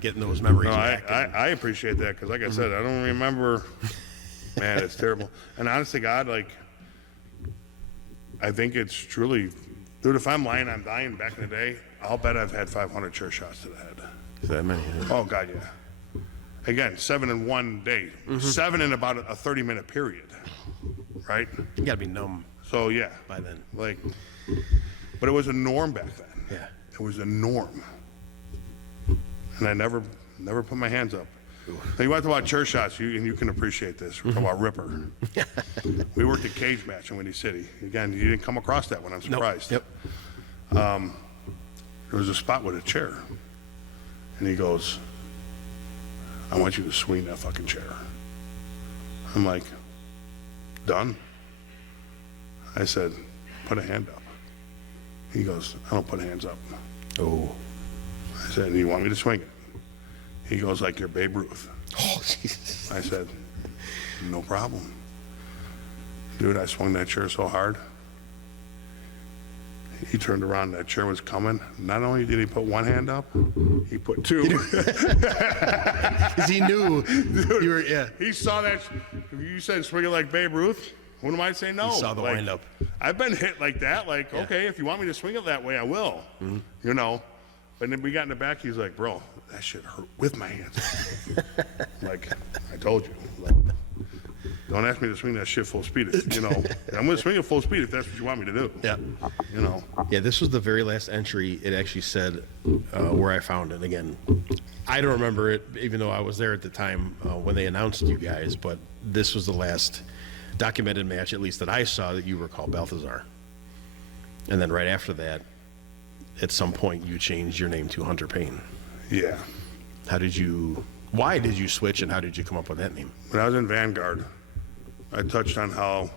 getting those memories No, back. I appreciate that because, like I said, I don't remember. Man, it's terrible. And honest to God, like, I think it's truly, dude, if I'm lying, I'm dying back in the day, I'll bet I've had 500 chair shots to the head. Is that many? Oh, God, yeah. Again, 7 in one day. 7 in about a 30-minute period, right? You got to be numb So, yeah. by then. Like, but it was a norm back then. Yeah. It was a norm. And I never put my hands up. Now, you want to talk about chair shots, and you can appreciate this. We're talking about Ripper. We worked a cage match in Windy City. Again, you didn't come across that one. I'm surprised. Yep. There was a spot with a chair. And he goes, I want you to swing that fucking chair. I'm like, done? I said, put a hand up. He goes, I don't put hands up. Oh. I said, you want me to swing it? He goes, like you're Babe Ruth. Oh, Jesus. I said, no problem. Dude, I swung that chair so hard. He turned around, that chair was coming. Not only did he put one hand up, he put two. Because he knew you were, yeah. He saw that. You said swing it like Babe Ruth. Who am I to say no? He saw the wind up. I've been hit like that. Like, okay, if you want me to swing it that way, I will. You know. But then we got in the back. He's like, bro, that shit hurt with my hands. Like, I told you. Like, don't ask me to swing that shit full speed. You know, I'm going to swing it full speed if that's what you want me to do. Yeah. You know. Yeah, this was the very last entry. It actually said where I found it. Again, I don't remember it, even though I was there at the time when they announced you guys, but this was the last documented match, at least that I saw, that you recall Balthazar. And then right after that, at some point, you changed your name to Hunter Paine. Yeah. Why did you switch, and how did you come up with that name? When I was in Vanguard, I touched on how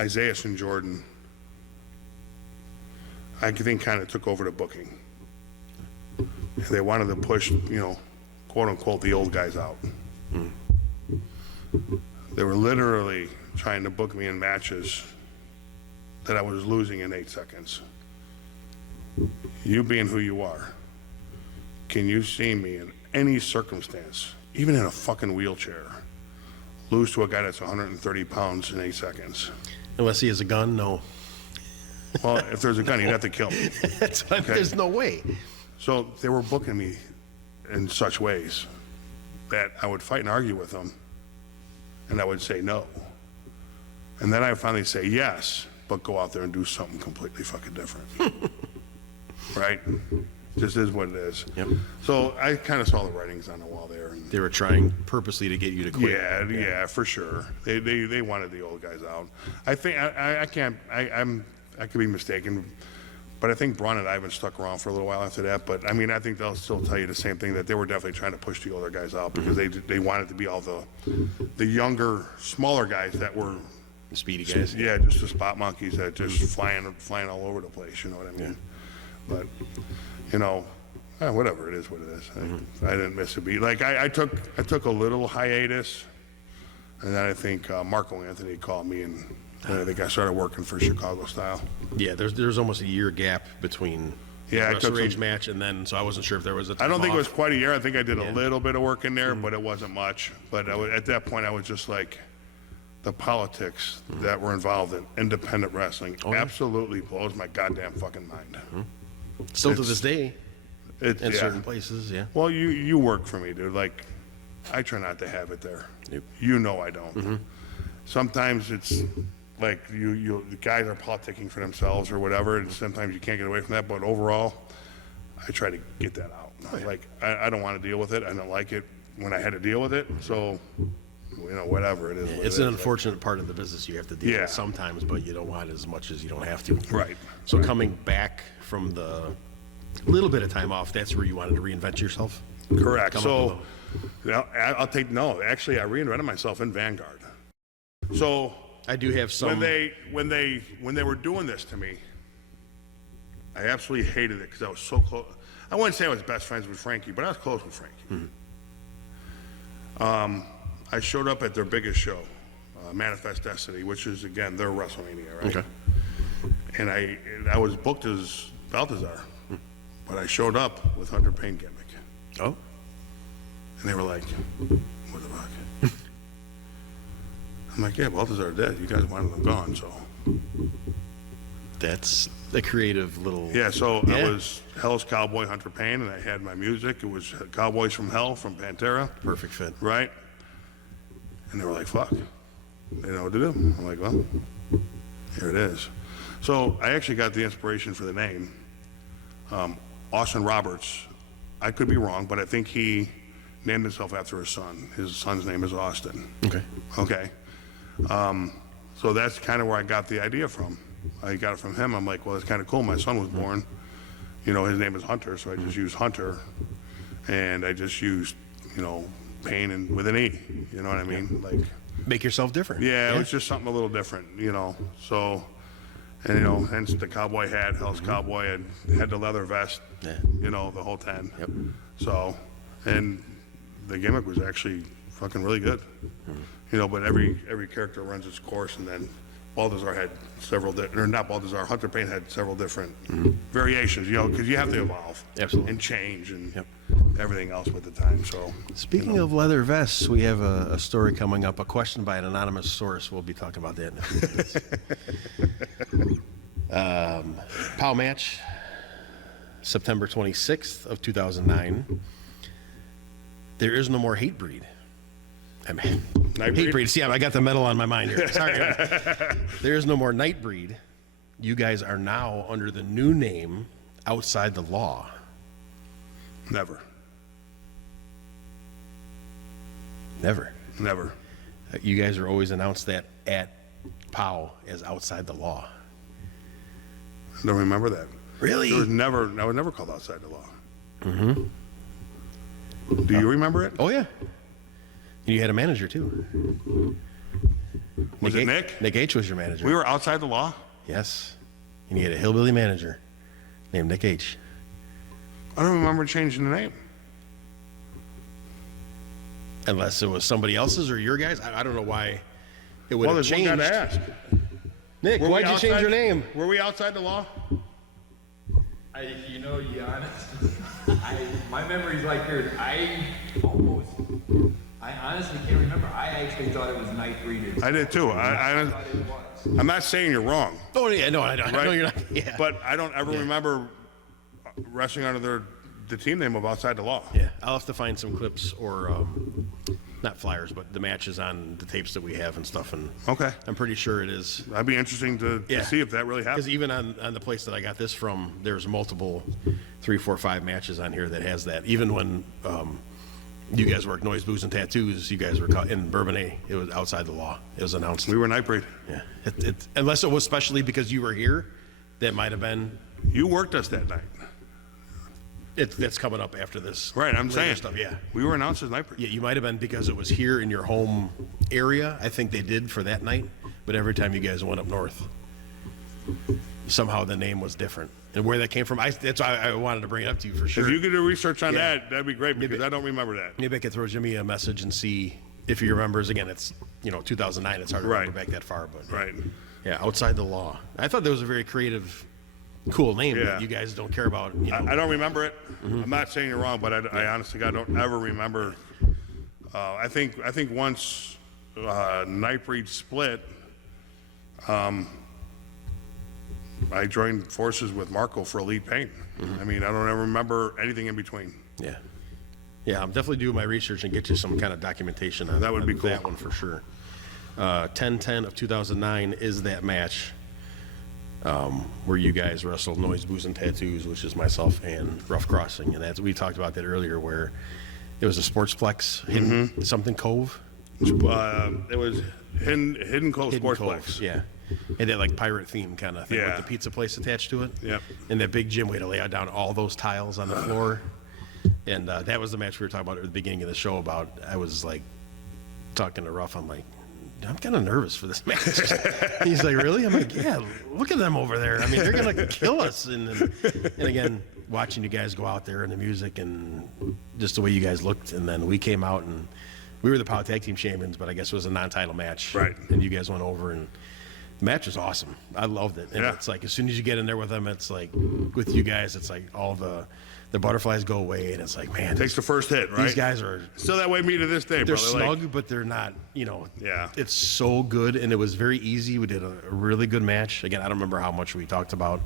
Isaiah and Jordan, I think, kind of took over the booking. And they wanted to push, you know, quote unquote, the old guys out. They were literally trying to book me in matches that I was losing in 8 seconds. You being who you are, can you see me in any circumstance, even in a fucking wheelchair, lose to a guy that's 130 pounds in 8 seconds? Unless he has a gun, no. Well, if there's a gun, he'd have to kill me. There's no way. So they were booking me in such ways that I would fight and argue with them, and I would say no. And then I would finally say yes, but go out there and do something completely fucking different. Right? Just is what it is. Yep. So I kind of saw the writings on the wall there. And They were trying purposely to get you to quit. yeah, for sure. They wanted the old guys out. I think I could be mistaken, but I think Braun and Ivan stuck around for a little while after that. But I mean, I think they'll still tell you the same thing, that they were definitely trying to push the older guys out because they wanted to be all the younger, smaller guys that were The speedy guys. yeah, just the spot monkeys that just flying all over the place. You know what I mean? But you know, whatever, it is what it is. I didn't miss a beat. Like I took a little hiatus, and then I think Marco Anthony called me, and I think I started working for Chicago Style. Yeah, there's almost a year gap between the I Wrestle took Rage some, match, and then, so I wasn't sure if there was a I don't think it was off. quite a year. I think I did a little bit of work in there, but it wasn't much. But at that point, I was just like, the politics that were involved in independent wrestling absolutely blows my goddamn fucking mind. Still to this day, It's in certain places, yeah. Well, you work for me, dude. Like, I try not to have it there. Yep. You know I don't. Sometimes it's like the guys are politicking for themselves or whatever, and sometimes you can't get away from that. But overall, I try to get that out. Like, I don't want to deal with it. I don't like it when I had to deal with it. So, you know, whatever it is. It's an unfortunate part of the business you have to deal with sometimes, but you don't want it as much as you don't have to. Right. So coming back from the little bit of time off, that's where you wanted to reinvent yourself? Correct. So, actually, I reinvented myself in Vanguard. So I do have some. when they were doing this to me, I absolutely hated it because I was so close. I wouldn't say I was best friends with Frankie, but I was close with Frankie. I showed up at their biggest show, Manifest Destiny, which is, again, their WrestleMania, right? Okay. And I was booked as Balthazar, but I showed up with Hunter Paine gimmick. Oh, And they were like, what the fuck? I'm like, yeah, Balthazar dead. You guys wanted them gone, so. that's a creative little. Yeah, so I Yeah. was Hell's Cowboy Hunter Paine, and I had my music. It was Cowboys from Hell from Pantera, Perfect fit. right? And they were like, fuck. They didn't know what to do. I'm like, well, here it is. So I actually got the inspiration for the name. Austin Roberts, I could be wrong, but I think he named himself after his son. His son's name is Austin. Okay. Okay. So that's kind of where I got the idea from. I got it from him. I'm like, well, it's kind of cool. My son was born, you know, his name is Hunter, so I just used Hunter, and I just used, you know, Paine and with an E. You know what I mean? Like, Make yourself different. yeah, it was just something a little different, you know. So, and you know, hence the cowboy hat, Hell's Cowboy, and had the leather vest, Yeah. you know, the whole 10. Yep. So, and the gimmick was actually fucking really good. You know, but every character runs its course, and then Balthazar had several, or not Balthazar, Hunter Paine had several different variations, you know, because you have to evolve. Absolutely. And change and Yep. everything else with the time, so. Speaking of leather vests, we have a story coming up, a question by an anonymous source. We'll be talking about that in a few minutes. POW match, September 26th of 2009. There is no more hate breed. I mean, hate breed. See, I got the metal on my mind here. Sorry. There is no more night breed. You guys are now under the new name, Outside the Law. Never. Never. Never. You guys are always announced that at POW as Outside the Law. I don't remember that. Really? I was never called Outside the Law. Mm-hmm. Do you remember it? Oh, yeah. And you had a manager, too. Was it Nick? Nick H. was your manager. We were Outside the Law? Yes. And you had a hillbilly manager named Nick H. I don't remember changing the name. Unless it was somebody else's or your guys. I don't know why it would Well, have there's one changed. guy to ask. Nick, Were we why'd you change outside- your name? Were we Outside the Law? My memory's like yours. I honestly can't remember. I actually thought it was night breeders. I did too. I thought it was. I'm not saying you're wrong, Oh, yeah, no, I right? know you're not. Yeah. But I don't ever remember wrestling under the team name of Outside the Law. Yeah, I'll have to find some clips or, not flyers, but the matches on the tapes that we have and stuff. And Okay. I'm pretty sure it is. That'd be interesting to Yeah. see if that really Because happened. even on the place that I got this from, there's multiple 3, 4, 5 matches on here that has that. Even when you guys worked Noise, Booze, and Tattoos, you guys were caught in Bourbonnais. It was Outside the Law. It was announced. We were Nightbreed. Yeah. Unless it was specially because you were here, that might have been. You worked us that night. That's coming up after this. Right, I'm later saying. stuff. Yeah. We were announced as Nightbreed. Yeah, you might have been because it was here in your home area. I think they did for that night, but every time you guys went up north, somehow the name was different. And where that came from, that's why I wanted to bring it up to you for sure. If you could do research on Yeah. that, that'd be great because I don't remember that. Maybe I could throw Jimmy a message and see if he remembers. Again, it's 2009. It's hard to remember Right. back that far, but Right. yeah, Outside the Law. I thought that was a very creative, cool name Yeah. that you guys don't care about. I don't remember it. I'm not saying you're wrong, but I honestly, God, don't ever remember. I think once Nightbreed split, I joined forces with Marco for Elite Paint. I mean, I don't ever remember anything in between. Yeah. Yeah, I'm definitely doing my research and get you some kind of documentation on That would be on cool. that one for sure. 10/10 of 2009 is that match where you guys wrestled Noise, Booze, and Tattoos, which is myself and Rough Crossing. And we talked about that earlier where it was a Sportsplex, hidden, something Cove. It was Hidden Cove Hidden Sportsplex. Cove, yeah. And that like pirate theme kind of thing Yeah. with the pizza place attached to it. Yep. And that big gym, we had to lay out down all those tiles on the floor. And that was the match we were talking about at the beginning of the show about, I was like talking to Ruff, I'm like, I'm kind of nervous for this match. He's like, really? I'm like, yeah, look at them over there. I mean, they're going to kill us. And again, watching you guys go out there and the music and just the way you guys looked. And then we came out and we were the Power Tag Team Champions, but I guess it was a non-title match. Right. And you guys went over and Match was awesome. I loved it. And Yeah. it's like, as soon as you get in there with them, it's like, with you guys, it's like all the butterflies go away, and it's like, man, Takes the first hit, right? these guys are, Still that way me to this day, they're brother. snug, but they're not, Yeah. it's so good, and it was very easy. We did a really good match. Again, I don't remember how much we talked about,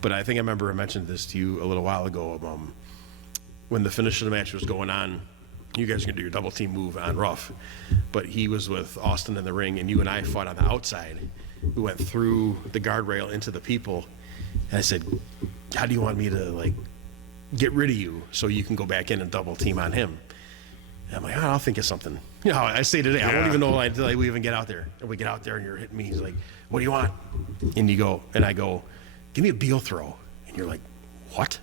but I think I remember I mentioned this to you a little while ago. When the finish of the match was going on, you guys were going to do your double team move on Ruff, but he was with Austin in the ring, and you and I fought on the outside. We went through the guardrail into the people, and I said, how do you want me to, like, get rid of you so you can go back in and double team on him? And I'm like, I'll think of something. I say today, I won't Yeah. even know until we even get out there. And we get out there, and you're hitting me. He's like, what do you want? And I go, give me a Beal throw. And you're like, what?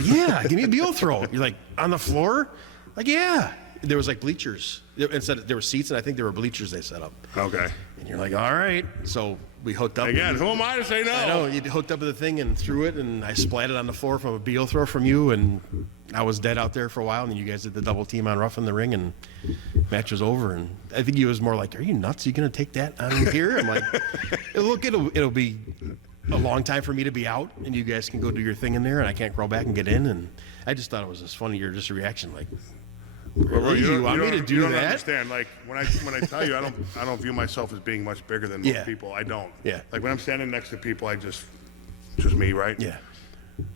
Yeah, give me a Beal throw. You're like, on the floor? Like, yeah. There was like bleachers. Instead, there were seats, and I think there were bleachers they set up. Okay. And you're like, all right. So we hooked up. Again, who am I to say no? I know, you hooked up to the thing and threw it, and I splatted on the floor from a Beal throw from you, and I was dead out there for a while, and then you guys did the double team on Ruff in the ring, and match was over. And I think he was more like, are you nuts? Are you going to take that on here? I'm like, look, it'll be a long time for me to be out, and you guys can go do your thing in there, and I can't crawl back and get in. And I just thought it was just funny, just a reaction, like, really? You want me to do you don't that? understand. Like when I tell you, I don't view myself as being much bigger than most Yeah. people. I don't. Yeah. Like when I'm standing next to people, just me, right? Yeah.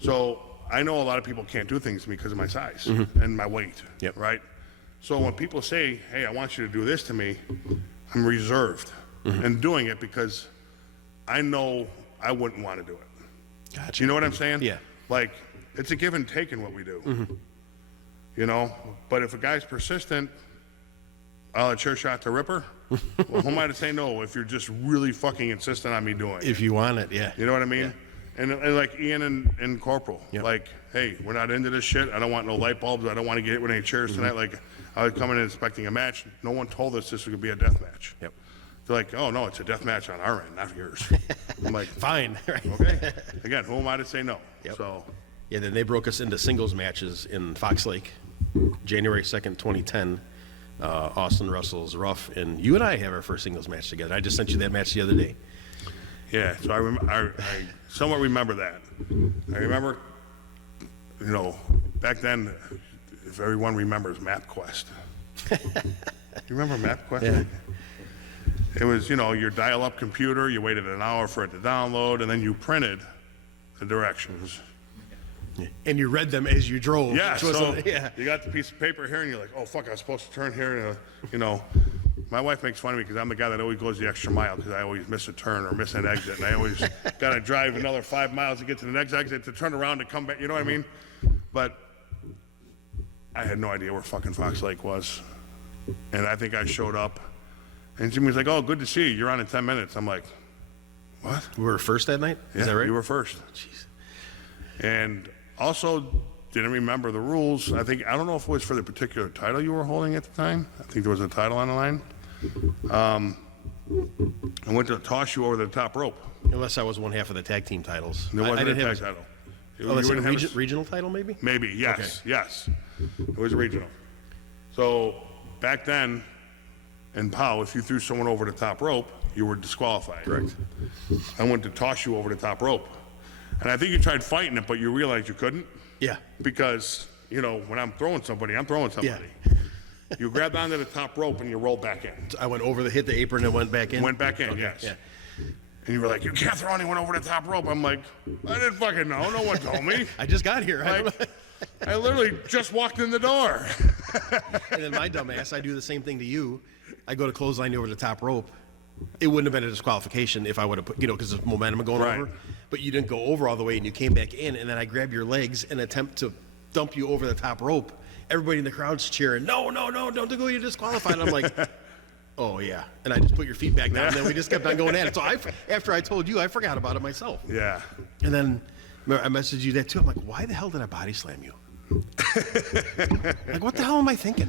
So I know a lot of people can't do things to me because of my size and my weight. Yep. Right. So when people say, "Hey, I want you to do this to me," I'm reserved and doing it because I know I wouldn't want to do it. Gotcha. You know what I'm saying? Yeah. Like it's a give and take in what we do. But if a guy's persistent, I'll chair shot to Ripper. Well, who am I to say no if you're just really fucking insistent on me doing it? If you want it, yeah. You know what I mean? And like Ian and Corporal, Yep. like, hey, we're not into this shit. I don't want no light bulbs. I don't want to get hit with any chairs tonight. Like, I was coming in expecting a match. No one told us this was going to be a death match. Yep. They're like, oh, no, it's a death match on our end, not yours. I'm like, Fine. Right. okay. Again, who am I to say no? Yep. So, Yeah, then they broke us into singles matches in Fox Lake, January 2nd, 2010. Austin Russell's Ruff, and you and I have our first singles match together. I just sent you that match the other day. yeah, so I somewhat remember that. I remember, back then, if everyone remembers MapQuest. You remember MapQuest? Yeah. It was, your dial-up computer, you waited an hour for it to download, and then you printed the directions. And you read them as you drove. Yeah, which so wasn't- yeah. you got the piece of paper here, and you're like, oh, fuck, I was supposed to turn here, My wife makes fun of me because I'm the guy that always goes the extra mile because I always miss a turn or miss an exit, and I always got to drive another 5 miles to get to the next exit to turn around to come back, you know what I mean? But I had no idea where fucking Fox Lake was, and I think I showed up, and Jimmy's like, oh, good to see you, you're on in 10 minutes. I'm like, what? We were first that night? Yeah, Is that right? you were first. Jeez. And also didn't remember the rules. I don't know if it was for the particular title you were holding at the time. I think there was a title on the line. I went to toss you over the top rope. Unless I was one half of the tag team titles. There wasn't a didn't tag have title. Oh, that's You a wouldn't have regional title, maybe? Maybe, yes, yes. It was regional. So back then, in POW, if you threw someone over the top rope, you were disqualified. Correct. I went to toss you over the top rope. And I think you tried fighting it, but you realized you couldn't. Yeah. Because, when I'm throwing somebody, I'm throwing somebody. You grabbed onto the top rope and you rolled back in. I went over hit the apron and went back in? Went back in, Okay, yes. Yeah. And you were like, you can't throw anyone over the top rope. I'm like, I didn't fucking know. No one told me. I just got here. I don't know. Like, I literally just walked in the door. And then my dumb ass, I do the same thing to you. I go to clothesline you over the top rope. It wouldn't have been a disqualification if I would have put, because of momentum going Right. over. But you didn't go over all the way and you came back in, and then I grab your legs and attempt to dump you over the top rope. Everybody in the crowd's cheering, no, don't go, you're disqualified. And I'm like, oh yeah. And I just put your feet back down, and then we just kept on going at it. So after I told you, I forgot about it myself. Yeah. And then I messaged you that too. I'm like, why the hell did I body slam you? Like, what the hell am I thinking?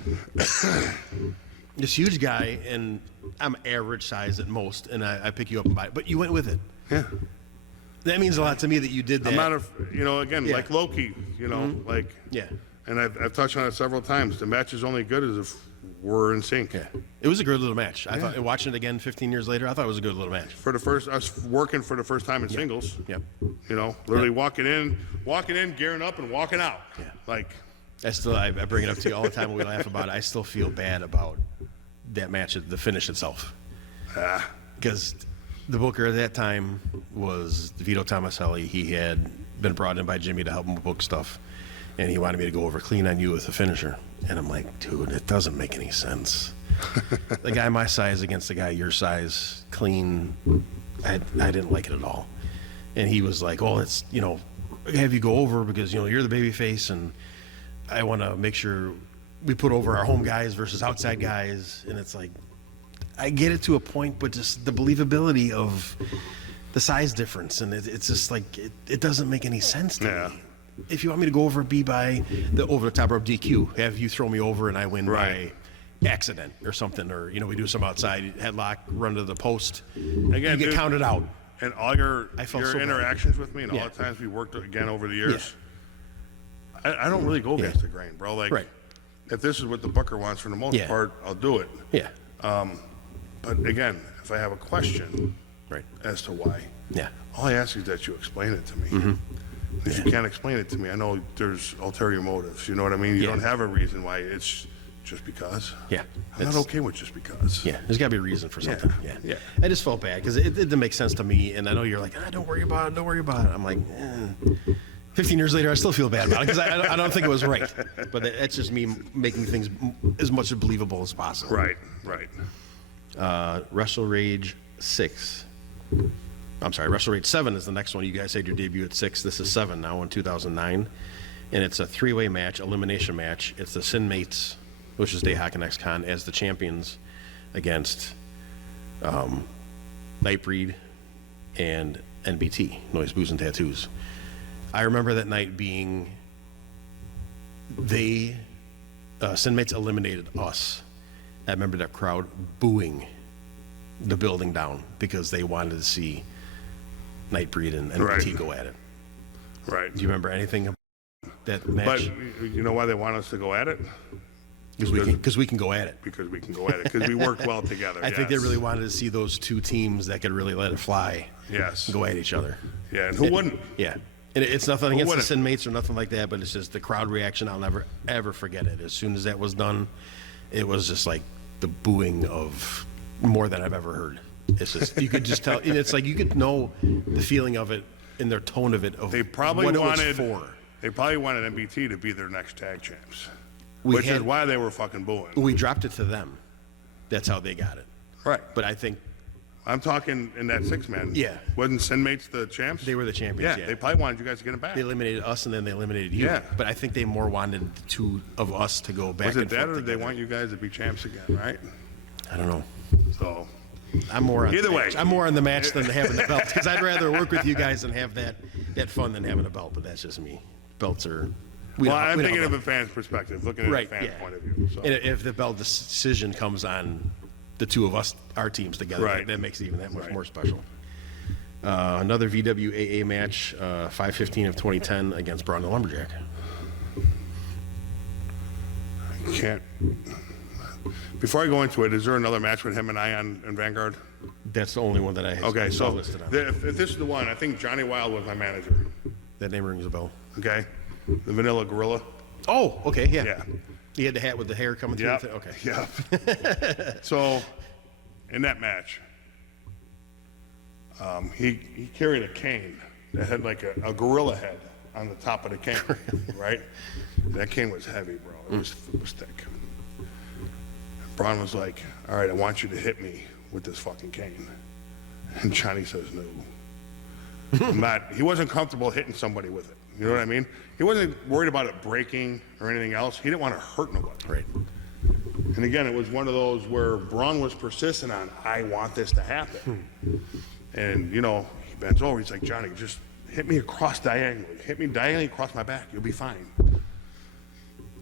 This huge guy, and I'm average size at most, and I pick you up and body, but you went with it. Yeah. That means a lot to me that you did that. I'm not again, Yeah. like Loki, like, Yeah. and I've touched on it several times. The match is only good as if were in sync. Yeah. It was a good little match. I thought, watching it again 15 years later, I thought it was a good little match. For the first, us working for the first time in singles. Yep. You know, literally walking in, gearing up, and walking out. Yeah. Like, I bring it up to you all the time when we laugh about it. I still feel bad about that match, the finish itself. Because the booker at that time was Vito Tomaselli. He had been brought in by Jimmy to help him book stuff, and he wanted me to go over clean on you with a finisher. And I'm like, dude, it doesn't make any sense. The guy my size against the guy your size, clean, I didn't like it at all. And he was like, oh, it's, you know, have you go over because, you know, you're the baby face, and I want to make sure we put over our home guys versus outside guys. And it's like, I get it to a point, but just the believability of the size difference, and it's just like, it doesn't make any sense to me. If you want me to go over, be by the over the top rope DQ, have you throw me over and I win by accident or something, or, you know, we do some outside headlock, run to the post, again, you get counted out. And all your so interactions with me and all Yeah. the times we worked again over the years, I don't really go against the grain, bro. Like, if this is what the booker wants for the most part, I'll do it. Yeah. But again, if I have a question as to why, all I ask is that you explain it to me. If you can't explain it to me, I know there's ulterior motives. You know what I mean? You don't have a reason why. It's just because. Yeah. I'm not okay with just because. Yeah, there's got to be a reason for something. Yeah. I just felt bad because it didn't make sense to me, and I know you're like, don't worry about it, don't worry about it. I'm like, 15 years later, I still feel bad about it because I don't think it was right. But that's just me making things as much as believable as possible. Right. Wrestle Rage 6. I'm sorry, Wrestle Rage 7 is the next one. You guys had your debut at 6. This is 7 now in 2009. And it's a three-way match, elimination match. It's the Sin Mates, which is Dayhawk and X-Con, as the champions against Nightbreed and NBT, Noise, Booze, and Tattoos. I remember that night being, Sin Mates eliminated us. I remember that crowd booing the building down because they wanted to see Nightbreed and NBT go at it. Right. Do you remember anything about that match? But you know why they want us to go at it? Because we can go at it. Because we can go at it. Because we worked well together. I think they really wanted to see those two teams that could really let it fly. Yes. Go at each other. Yeah, and who wouldn't? Yeah. And it's nothing against the wouldn't? Sin Mates or nothing like that, but it's just the crowd reaction. I'll never, ever forget it. As soon as that was done, it was just like the booing of more than I've ever heard. It's just, you could just tell, and it's like you could know the feeling of it in their tone of it, of They probably what wanted it was for. They probably wanted NBT to be their next tag champs, We which is had- why they were fucking booing. We dropped it to them. That's how they got it. Right. But I think I'm talking in that 6-man. Yeah. Wasn't Sin Mates the champs? they were the champions. Yeah, Yeah, they probably wanted you guys to get them back. They eliminated us and then they eliminated you. Yeah. But I think they more wanted the two of us to go back Was and it that, forth or did they together. want you guys to be champs again? Right. I don't know. So I'm more on Either the way. match. I'm more on the match than having the belt because I'd rather work with you guys and have that fun than having a belt. But that's just me. Belts are. I'm thinking of a fan's perspective, looking at right. a fan's Yeah. point of view. So. And if the belt decision comes on the two of us, our teams together, Right. that makes it even that much Right. more special. Another VWAA match, 5/15 of 2010 against Braun the Lumberjack. Can't. Before I go into it, is there another match with him and I on Vanguard? That's the only one that I Okay, saw so listed on. if this is the one, I think Johnny Wild was my manager. That name rings a bell. Okay, the Vanilla Gorilla. Oh, okay, yeah. Yeah. He had the hat with the hair coming through. Yep. Okay. Yeah. So, in that match, he carried a cane that had like a gorilla head on the top of the cane, right? That cane was heavy, bro. It was thick. Braun was like, "All right, I want you to hit me with this fucking cane," and Johnny says no. He wasn't comfortable hitting somebody with it. You know what I mean? He wasn't worried about it breaking or anything else. He didn't want to hurt nobody. Right. And again, it was one of those where Braun was persistent on, I want this to happen. And, you know, he bends over. He's like, Johnny, just hit me across diagonally. Hit me diagonally across my back. You'll be fine.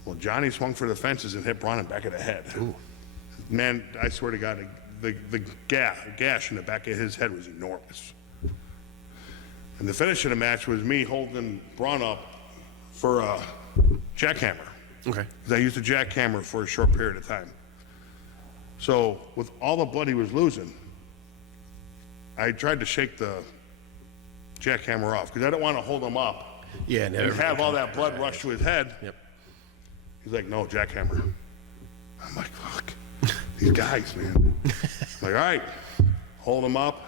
Well, Johnny swung for the fences and hit Braun in the back of the head. Ooh. Man, I swear to God, the gash in the back of his head was enormous. And the finish of the match was me holding Braun up for a jackhammer. Okay. Because I used a jackhammer for a short period of time. So with all the blood he was losing, I tried to shake the jackhammer off because I didn't want to hold him up Yeah, and have all that blood rush to his head. Yep. He's like, no, jackhammer. I'm like, fuck, these guys, man. I'm like, all right, hold him up,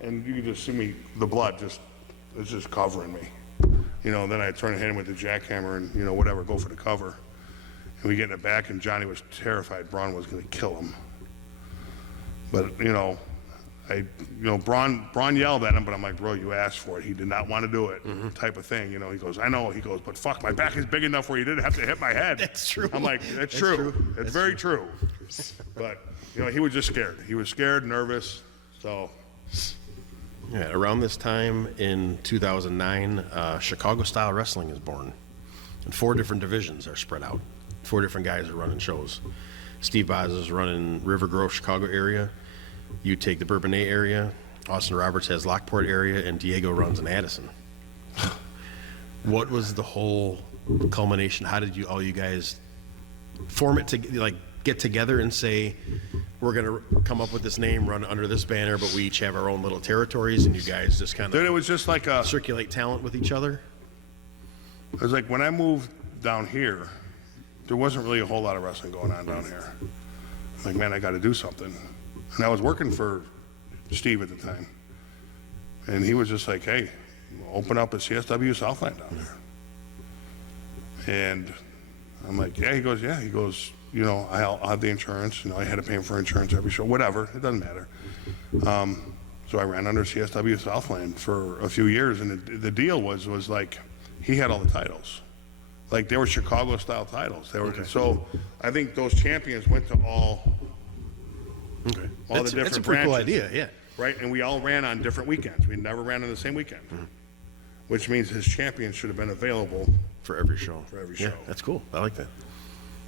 and you can just see me, the blood it's just covering me. You know, then I turn and hit him with the jackhammer and, you know, whatever, go for the cover. And we get in it back, and Johnny was terrified Braun was going to kill him. But, you know, Braun yelled at him, but I'm like, bro, you asked for it. He did not want to do it, type of thing. You know, he goes, I know. He goes, but fuck, my back is big enough where you didn't have to hit my head. That's true. I'm like, that's true. It's very true. But, you know, he was just scared. He was scared, nervous, so. Yeah, around this time in 2009, Chicago-style wrestling is born. And 4 different divisions are spread out. 4 different guys are running shows. Steve Boz is running River Grove, Chicago area. You take the Bourbonnais area. Austin Roberts has Lockport area, and Diego runs in Addison. What was the whole culmination? How did all you guys form it to like get together and say, we're going to come up with this name, run under this banner, but we each have our own little territories, and you guys just kind Dude, it of was just like circulate talent with each other? it was like when I moved down here, there wasn't really a whole lot of wrestling going on down here. I'm like, man, I got to do something. And I was working for Steve at the time. And he was just like, hey, open up a CSW Southland down there. And I'm like, yeah. He goes, you know, I'll have the insurance. You know, I had to pay him for insurance every show, whatever. It doesn't matter. So I ran under CSW Southland for a few years. And the deal was like, he had all the titles. Like, they were Chicago-style titles. They were, So I think those champions went to all the different That's a pretty cool branches, idea, yeah. right? And we all ran on different weekends. We never ran on the same weekend, which means his champions should have been available. For every show. For every Yeah, show. that's cool. I like that.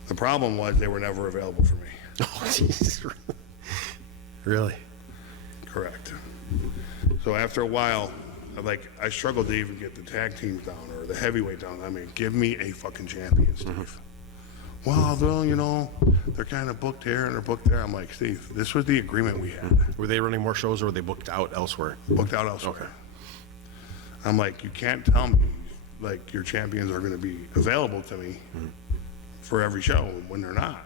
The problem was they were never available for me. Oh, Jesus. Really? Correct. So after a while, I struggled to even get the tag teams down or the heavyweight down. I mean, give me a fucking champion, Steve. Well, you know, they're kind of booked here and they're booked there. I'm like, Steve, this was the agreement we had. Were they running more shows, or were they booked out elsewhere? Booked out elsewhere. Okay. I'm like, you can't tell me, like, your champions are going to be available to me for every show when they're not.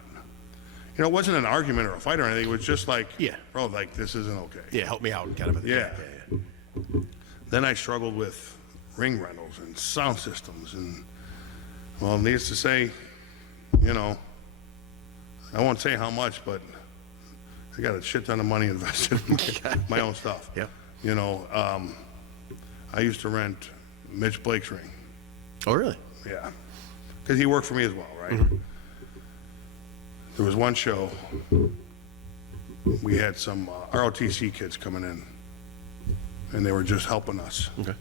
You know, it wasn't an argument or a fight or anything. It was just like, Yeah. bro, like, this isn't okay. Yeah, help me out, kind of a thing. Yeah. Then I struggled with ring rentals and sound systems. And, well, needless to say, you know, I won't say how much, but I got a shit ton of money invested in my own stuff. Yeah. You know, I used to rent Mitch Blake's ring. Oh, really? Yeah. Because he worked for me as well, right? There was one show, we had some ROTC kids coming in, and they were just helping us. Okay.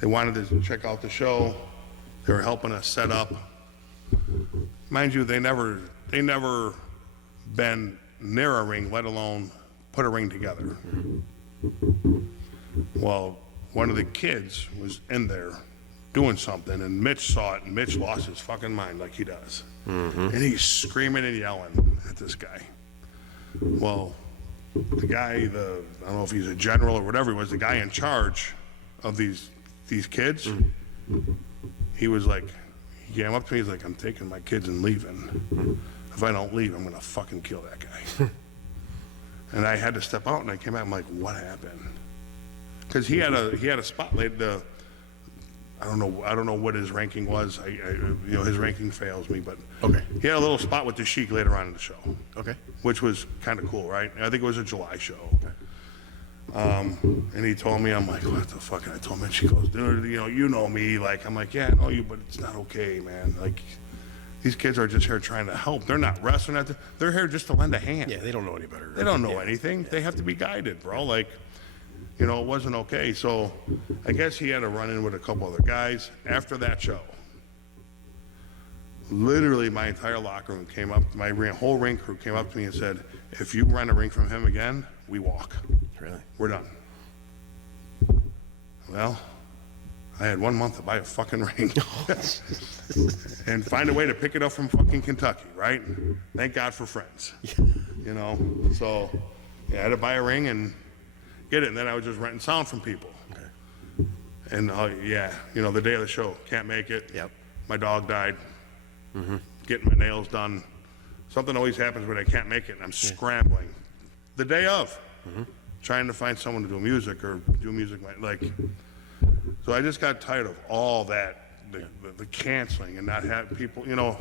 They wanted to check out the show. They were helping us set up. Mind you, they never been near a ring, let alone put a ring together. Well, one of the kids was in there doing something, and Mitch saw it, and Mitch lost his fucking mind like he does. And he's screaming and yelling at this guy. Well, the guy, I don't know if he's a general or whatever he was, the guy in charge of these kids, he was like, he came up to me, he's like, I'm taking my kids and leaving. If I don't leave, I'm gonna fucking kill that guy. And I had to step out, and I came out, I'm like, what happened? Because he had a spotlight. I don't know what his ranking was. You know, his ranking fails me, but Okay. he had a little spot with the Sheik later on in the show. Okay. Which was kind of cool, right? I think it was a July show. And he told me, I'm like, what the fuck? And I told him, and she goes, dude, you know me. Like, I'm like, yeah, I know you, but it's not okay, man. Like, these kids are just here trying to help. They're not wrestling. They're here just to lend a hand. Yeah, they don't know any better. They don't know anything. They have to be guided, bro. Like, you know, it wasn't okay. So I guess he had a run-in with a couple other guys. After that show, literally my entire locker room came up, my whole ring crew came up to me and said, if you rent a ring from him again, we walk. Really? We're done. Well, I had 1 month to buy a fucking ring and find a way to pick it up from fucking Kentucky, right? Thank God for friends, you know? So yeah, I had to buy a ring and get it, and then I was just renting sound from people. And yeah, you know, the day of the show, can't make it. Yep. My dog died. Getting my nails done. Something always happens when I can't make it, and I'm scrambling. The day of, trying to find someone to do music or do music, like. So I just got tired of all that, the canceling and not having people, you know.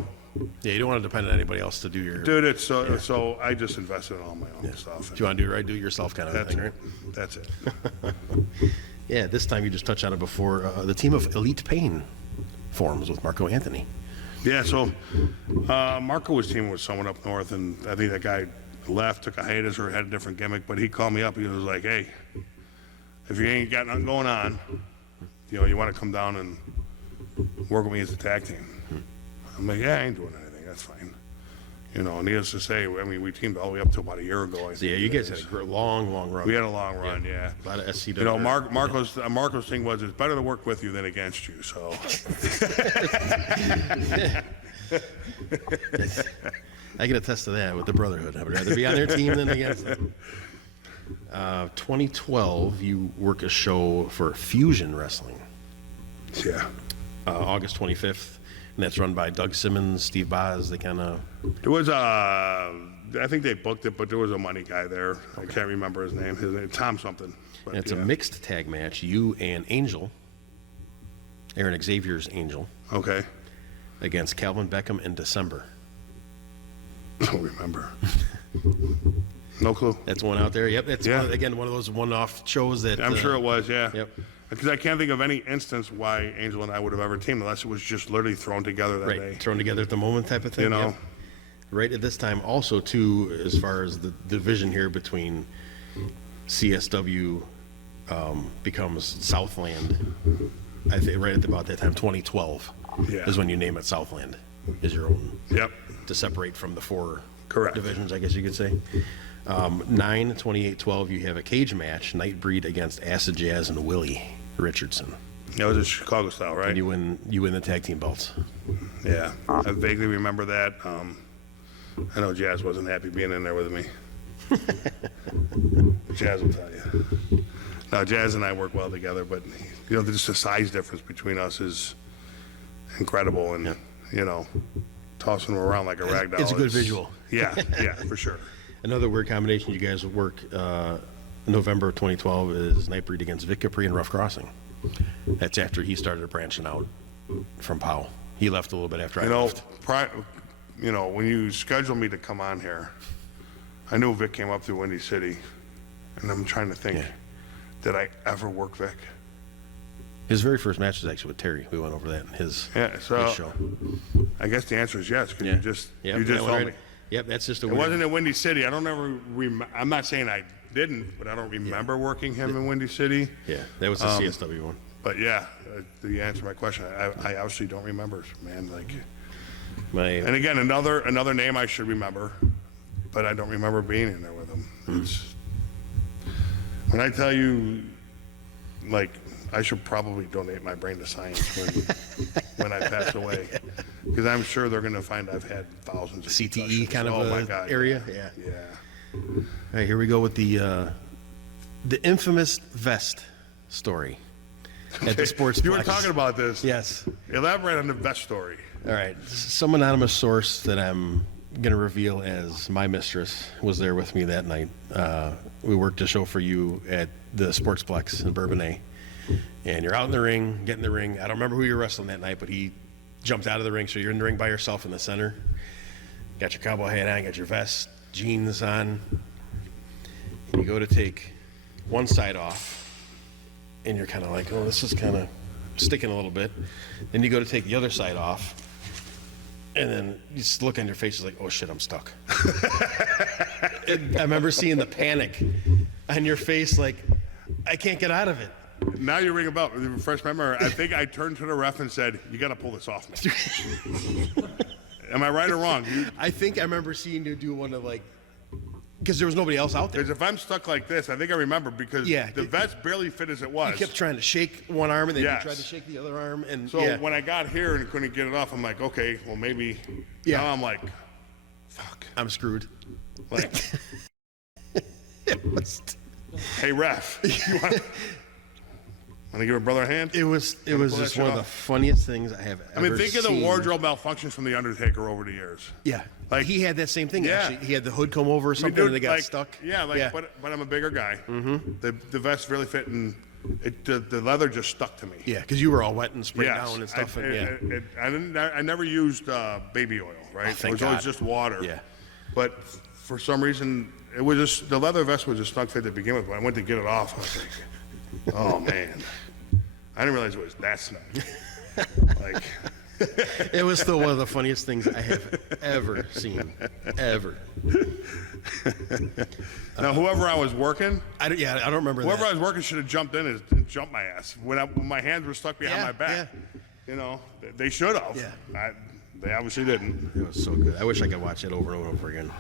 Yeah, you don't want to depend on anybody else to do your. Dude, it's so I just invested in all my own stuff. Do you want to do it right? Do it yourself kind of That's thing, it. right? That's it. Yeah, this time you just touched on it before. The team of Elite Paine forms with Marco Anthony. Yeah, so Marco was teaming with someone up north, and I think that guy left, took a hiatus, or had a different gimmick. But he called me up. He was like, "Hey, if you ain't got nothing going on, you know, you want to come down and work with me as a tag team." I'm like, "Yeah, I ain't doing anything. That's fine." You know, needless to say, I mean, we teamed all the way up to about a year ago. I think Yeah, you guys had a long run. We had a long run, yeah. A lot of SCW. You know, Marco's thing was, it's better to work with you than against you. So I can attest to that with the Brotherhood. I would rather be on their team than against them. 2012, you work a show for Fusion Wrestling, yeah, August 25th, and that's run by Doug Simmons, Steve Boz. They kind of. it was I think they booked it, but there was a money guy there. I can't remember his name. His name Tom something. But It's yeah. a mixed tag match. You and Angel, Aaron Xavier's Angel, Okay, against Calvin Beckham in December. don't remember. No clue. That's one out there. Yep. That's Yeah. one of those one-off shows that. I'm sure it was, yeah. Yep. Because I can't think of any instance why Angel and I would have ever teamed unless it was just literally thrown together that Right, day. thrown together at the moment type of thing. You know? Yep. Right at this time, also too, as far as the division here between CSW becomes Southland. I think right at about that time, 2012, Yeah. is when you name it Southland, is your own Yep. to separate from the four Correct. divisions, I guess you could say. 9/28/12, you have a cage match, Nightbreed against Acid Jazz and Willie Richardson, That was a Chicago style, right? and you win the tag team belts. Yeah, I vaguely remember that. I know Jazz wasn't happy being in there with me. Jazz will tell you. Now, Jazz and I work well together, but you know, just the size difference between us is incredible, and you know, tossing them around like a rag doll. It's a good is- visual. Yeah, yeah, for sure. Another weird combination you guys work November of 2012 is Nightbreed against Vic Capri and Rough Crossing. That's after he started branching out from POW. He left a little bit after I You know, left. you know, when you scheduled me to come on here, I knew Vic came up through Windy City, and I'm trying to think, Yeah. did I ever work Vic? His very first match was actually with Terry. We went over that in his, Yeah, so his show. I guess the answer is yes, because Yeah. you just Yep, you that just one told right- me. Yep, that's just a It weird. wasn't in Windy City. I don't ever. I'm not saying I didn't, but I don't remember working him in Windy City. Yeah, that was the CSW one. But yeah, the answer to my question, I obviously don't remember, man. Like, and again, another name I should remember, but I don't remember being in there with him. It's, when I tell you, like, I should probably donate my brain to science when I pass away, because I'm sure they're going to find I've had thousands of CTE concussions. kind of Oh my God, area. Yeah. Yeah. All right, here we go with the infamous vest story at the sports. You were talking about this. Yes. Elaborate on the best story. All right. Some anonymous source that I'm going to reveal as my mistress was there with me that night. We worked a show for you at the Sportsplex in Bourbonnais. And you're out in the ring, getting the ring. I don't remember who you were wrestling that night, but he jumped out of the ring. So you're in the ring by yourself in the center. Got your cowboy hat on, got your vest, jeans on. And you go to take one side off. And you're kind of like, oh, this is kind of sticking a little bit. Then you go to take the other side off. And then you just look on your face, it's like, oh shit, I'm stuck. I remember seeing the panic on your face, like, I can't get out of it. Now you ring a bell. Refresh my memory. I think I turned to the ref and said, "You got to pull this off, man." Am I right or wrong? I think I remember seeing you do one of like because there was nobody else out there. Because if I'm stuck like this, I think I remember because Yeah. the vest barely fit as it was. You kept trying to shake one arm, and then Yes. you tried to shake the other arm, and So yeah. when I got here and couldn't get it off, I'm like, okay, well maybe. Yeah. Now I'm like, fuck. I'm screwed. Like, It was, hey ref, you want to give a brother a hand? it was pull that just shit one of the off? funniest things I have ever I mean, think of the seen. wardrobe malfunctions from the Undertaker over the years. Yeah, Like- he had that same thing. Yeah. Actually, he had the hood come over or I mean, something, dude, and they got like, stuck. Yeah, like, But I'm a bigger guy. Mm-hmm. The vest really fit, and the leather just stuck to me. Yeah, because you were all wet and sprayed Yes. down and stuff. I never used baby oil, right? Oh, thank it was always God. just water. Yeah. But for some reason, it was just the leather vest was just snug fit to begin with. When I went to get it off, I was like, oh man, I didn't realize it was that snug. Like, It was still one of the funniest things I have ever seen, ever. now whoever I was working, I don't remember whoever I that. was working should have jumped in and jumped my ass when my hands were stuck behind Yeah, my back. You know, they should have. Yeah. They obviously didn't. It was so good. I wish I could watch it over and over again.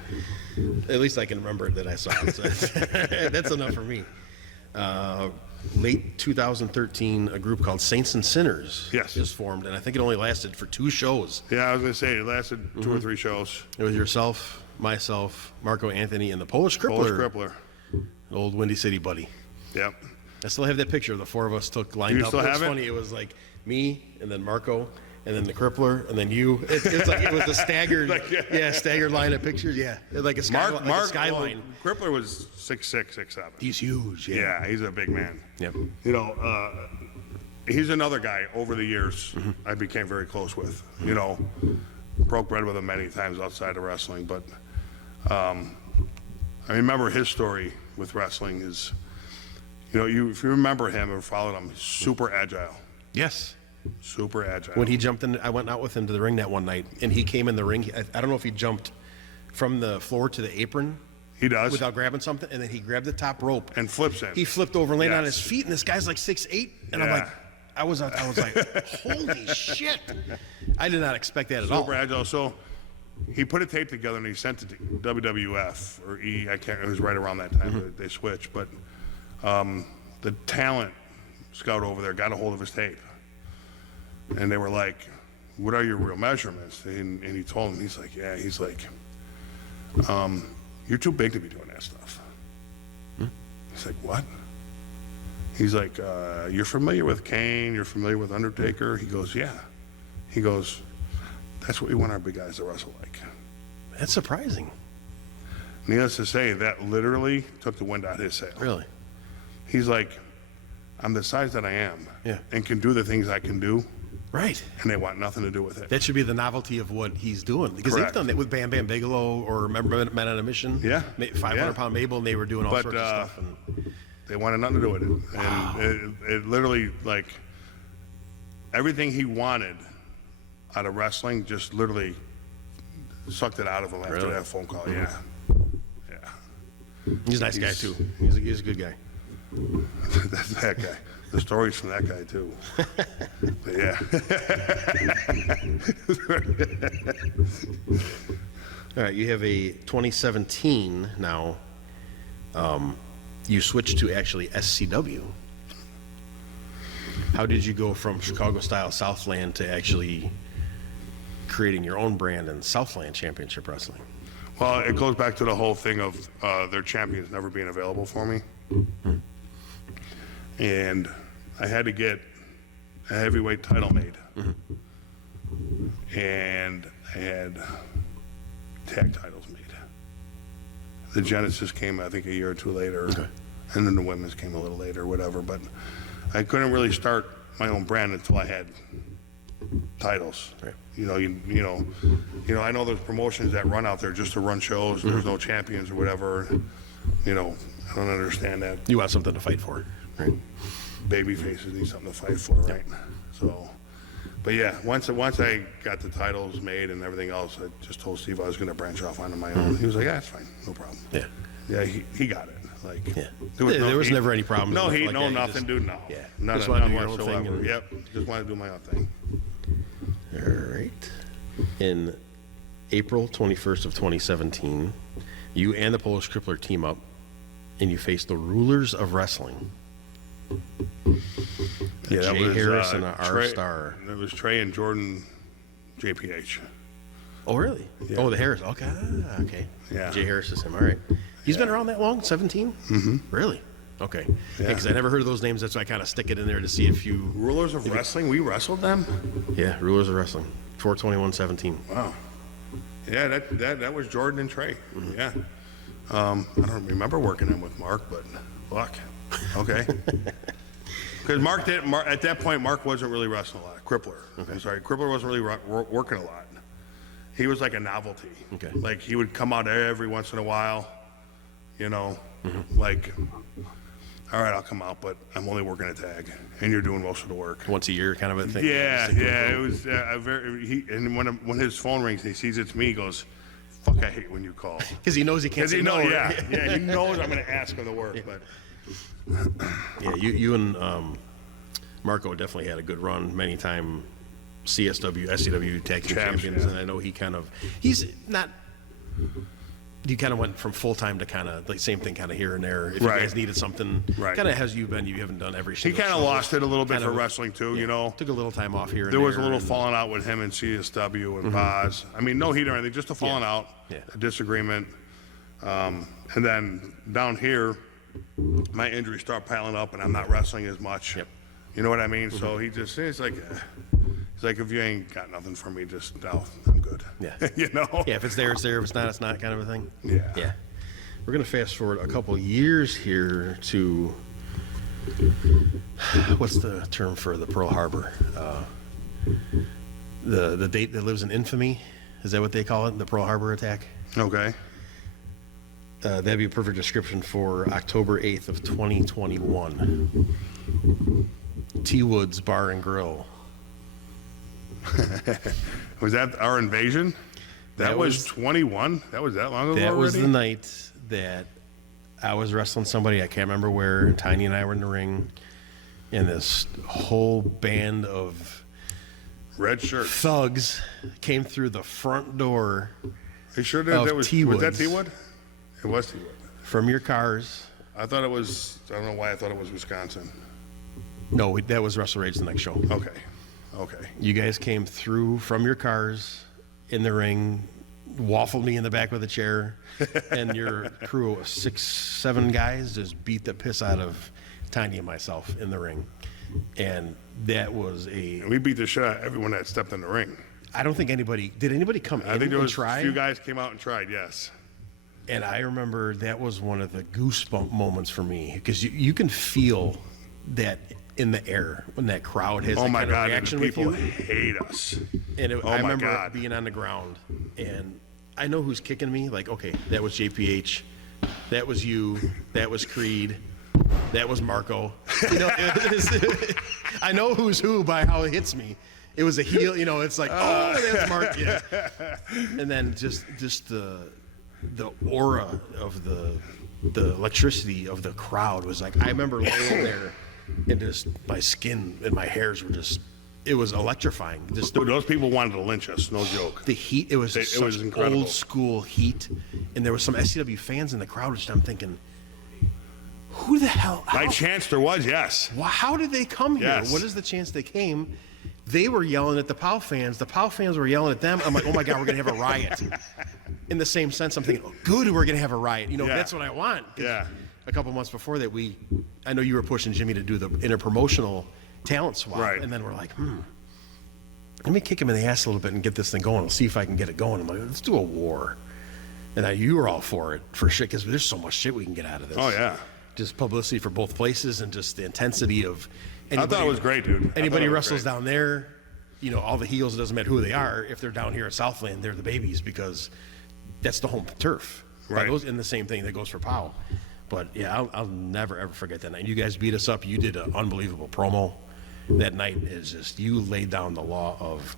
At least I can remember that I saw it. So that's enough for me. Late 2013, a group called Saints and Sinners Yes. is formed, and I think it only lasted for 2 shows. Yeah, I was gonna say it lasted 2 or 3 shows. It was yourself, myself, Marco Anthony, and the Polish Crippler, Polish Crippler. an old Windy City buddy. Yep. I still have that picture the 4 of us took lined You up. still It was have it? funny. It was like me, and then Marco, and then the Crippler, and then you. It's like it was a staggered, Like, yeah. yeah, staggered line of pictures. Yeah, like a skyline. Crippler was 6'6", 6'7". He's huge. Yeah. Yeah, he's a big man. Yep. You know, he's another guy over the years I became very close with. You know, broke bread with him many times outside of wrestling, but I remember his story with wrestling is, you know, if you remember him or followed him, he's super agile. Yes. Super agile. When he jumped in, I went out with him to the ring that one night, and he came in the ring. I don't know if he jumped from the floor to the apron He does. without grabbing something, and then he grabbed the top rope. And flips in. He flipped over and landed on Yes. his feet, and this guy's like 6'8", and I'm Yeah. like, I was like, holy shit! I did not expect that at all. Super agile. So he put a tape together and he sent it to WWF or E. I can't. It was right around that time they switched. But the talent scout over there got a hold of his tape, and they were like, "What are your real measurements?" And he told them, he's like, "Yeah." He's like, "You're too big to be doing that stuff." He's like, "What?" He's like, "You're familiar with Kane? You're familiar with Undertaker?" He goes, "Yeah." He goes, "That's what we want our big guys to wrestle like." That's surprising. Needless to say, that literally took the wind out of his sail. Really? He's like, "I'm the size that I am, Yeah. and can do the things I can do, Right. and they want nothing to do with it." That should be the novelty of what he's doing, because Correct. they've done that with Bam Bam Bigelow, or remember Men on a Mission? Yeah. 500-pound Mabel, and they were doing all But, sorts of stuff. And They wanted nothing to do with it, and it literally, like, everything he wanted out of wrestling just literally sucked it out of him after Really? that phone call. Yeah, he's a nice guy He's- too. He's a good guy. that's that guy. The stories from that guy too. But yeah. All right, you have a 2017 now. You switched to actually SCW. How did you go from Chicago-style Southland to actually creating your own brand in Southland Championship Wrestling? Well, it goes back to the whole thing of their champions never being available for me. And I had to get a heavyweight title made. And I had tag titles made. The Genesis came, I think, a year or two later. And then the women's came a little later, whatever. But I couldn't really start my own brand until I had titles. Right. You know, I know there's promotions that run out there just to run shows. There's no champions or whatever. You know, I don't understand that. You want something to fight for, right? Baby faces need something to fight for, right? So, but yeah, once I got the titles made and everything else, I just told Steve I was going to branch off onto my own. He was like, "Yeah, that's fine, no problem." Yeah. Yeah, he got it. Like, Yeah. no There was heat. never any problems No with heat, like no that. You nothing, just- dude. No. Yeah. None, Just wanted to none do your own thing whatsoever. and- Yep. Just wanted to do my own thing. All right. In April 21st of 2017, You and the Polish Crippler team up, and you face the Rulers of Wrestling. Yeah, that Jay was, Harris and R Trey- Star. It was Trey and Jordan, JPH. Oh, really? Yeah. Oh, the Harris. Okay. Okay. Yeah. Jay Harris is him. All right. He's been around that long? 17? Mm-hmm. Really? Okay. Yeah, because I never heard of those names. That's why I kind of stick it in there to see if you. Rulers of Wrestling, we wrestled them? Yeah, Rulers of Wrestling. 4/21/17. Wow. Yeah, that was Jordan and Trey. Yeah. I don't remember working them with Mark, but fuck. Okay. Because at that point, Mark wasn't really wrestling a lot. Crippler. Okay. I'm sorry. Crippler wasn't really working a lot. He was like a novelty. Okay. Like he would come out every once in a while, like, all right, I'll come out, but I'm only working a tag, and you're doing most of the work. Once a year kind of a thing. Yeah. It was and when his phone rings, and he sees it's me. He goes, "Fuck, I hate when you call." Because he knows he can't say He no. knows, right? yeah, he knows I'm going to ask him to work, but Yeah, you and Marco definitely had a good run. Many time CSW, SCW tag team Champs, champions, yeah. and I know he's not. You kind of went from full time to kind of like same thing, kind of here and there. If Right. you guys needed something, Right. kind of as you haven't done every. he single kind of show. lost it a little bit Kind for of- wrestling too. yeah, took a little time off here. There and was a little and- falling out with him and CSW and Boz. I mean, no heat or anything, just a falling out, Yeah. a disagreement. And then down here, my injuries start piling up, and I'm not wrestling as much. Yep. You know what I mean? So it's like, he's like, if you ain't got nothing for me, just no, I'm good. Yeah. you know? Yeah, if it's there, it's there. If it's not, kind of a thing. Yeah. Yeah. We're gonna fast forward a couple years here to what's the term for the Pearl Harbor? The date that lives in infamy. Is that what they call it? The Pearl Harbor attack. Okay. That'd be a perfect description for October 8th of 2021. T Woods Bar and Grill. Was that our invasion? That That was was- 21? That was that long ago That was already? the night that I was wrestling somebody, I can't remember where, and Tiny and I were in the ring, and this whole band of Red shirt. thugs came through the front door You sure that, of that was T-Woods. that T-Wood? It was T-Wood. from your cars. I thought it was, I don't know why I thought it was Wisconsin. No, that was Wrestle Rage the next show. Okay. Okay. You guys came through from your cars in the ring, waffled me in the back with a chair, and your crew of 6, 7 guys just beat the piss out of Tiny and myself in the ring. And that was And we beat the shit out of everyone that stepped in the ring. I don't think did anybody come I in think there and was try? a few guys came out and tried, yes. And I remember that was one of the goosebump moments for me, because you can feel that in the air when that crowd has Oh that my kind of God, and reaction the with people you. hate us. And Oh I my remember God. being on the ground, and I know who's kicking me. Like, okay, that was JPH, that was you, that was Creed, that was Marco. You know, I know who's who by how it hits me. It was a heel, you know. It's like, oh, that's Mark. Yeah. And then just the aura of the electricity of the crowd was like, I remember laying there, and just my skin and my hairs were just. It was electrifying. Just Dude, those people wanted to lynch us, no joke. the heat, it was It such was incredible. old school heat, and there was some SCW fans in the crowd, which I'm thinking, who the hell? By chance there was, yes. How did they come here? Yes. What is the chance they came? They were yelling at the POW fans. The POW fans were yelling at them. I'm like, oh my God, we're gonna have a riot. In the same sense, I'm thinking, oh, good, we're gonna have a riot. You know, Yeah. that's what I want. 'Cause Yeah. A couple months before that, I know you were pushing Jimmy to do the interpromotional talent swap, Right. and then we're like, let me kick him in the ass a little bit and get this thing going. I'll see if I can get it going. I'm like, let's do a war. And you were all for it, for shit, because there's so much shit we can get out of this. Oh, yeah. Just publicity for both places, and just the intensity of anybody. I thought it was great, dude. I thought Anybody it was wrestles great. down there, you know, all the heels, it doesn't matter who they are. If they're down here at Southland, they're the babies, because that's the home turf. Right. And the same thing that goes for POW. But yeah, I'll never ever forget that night. You guys beat us up. You did an unbelievable promo. That night is just, you laid down the law of,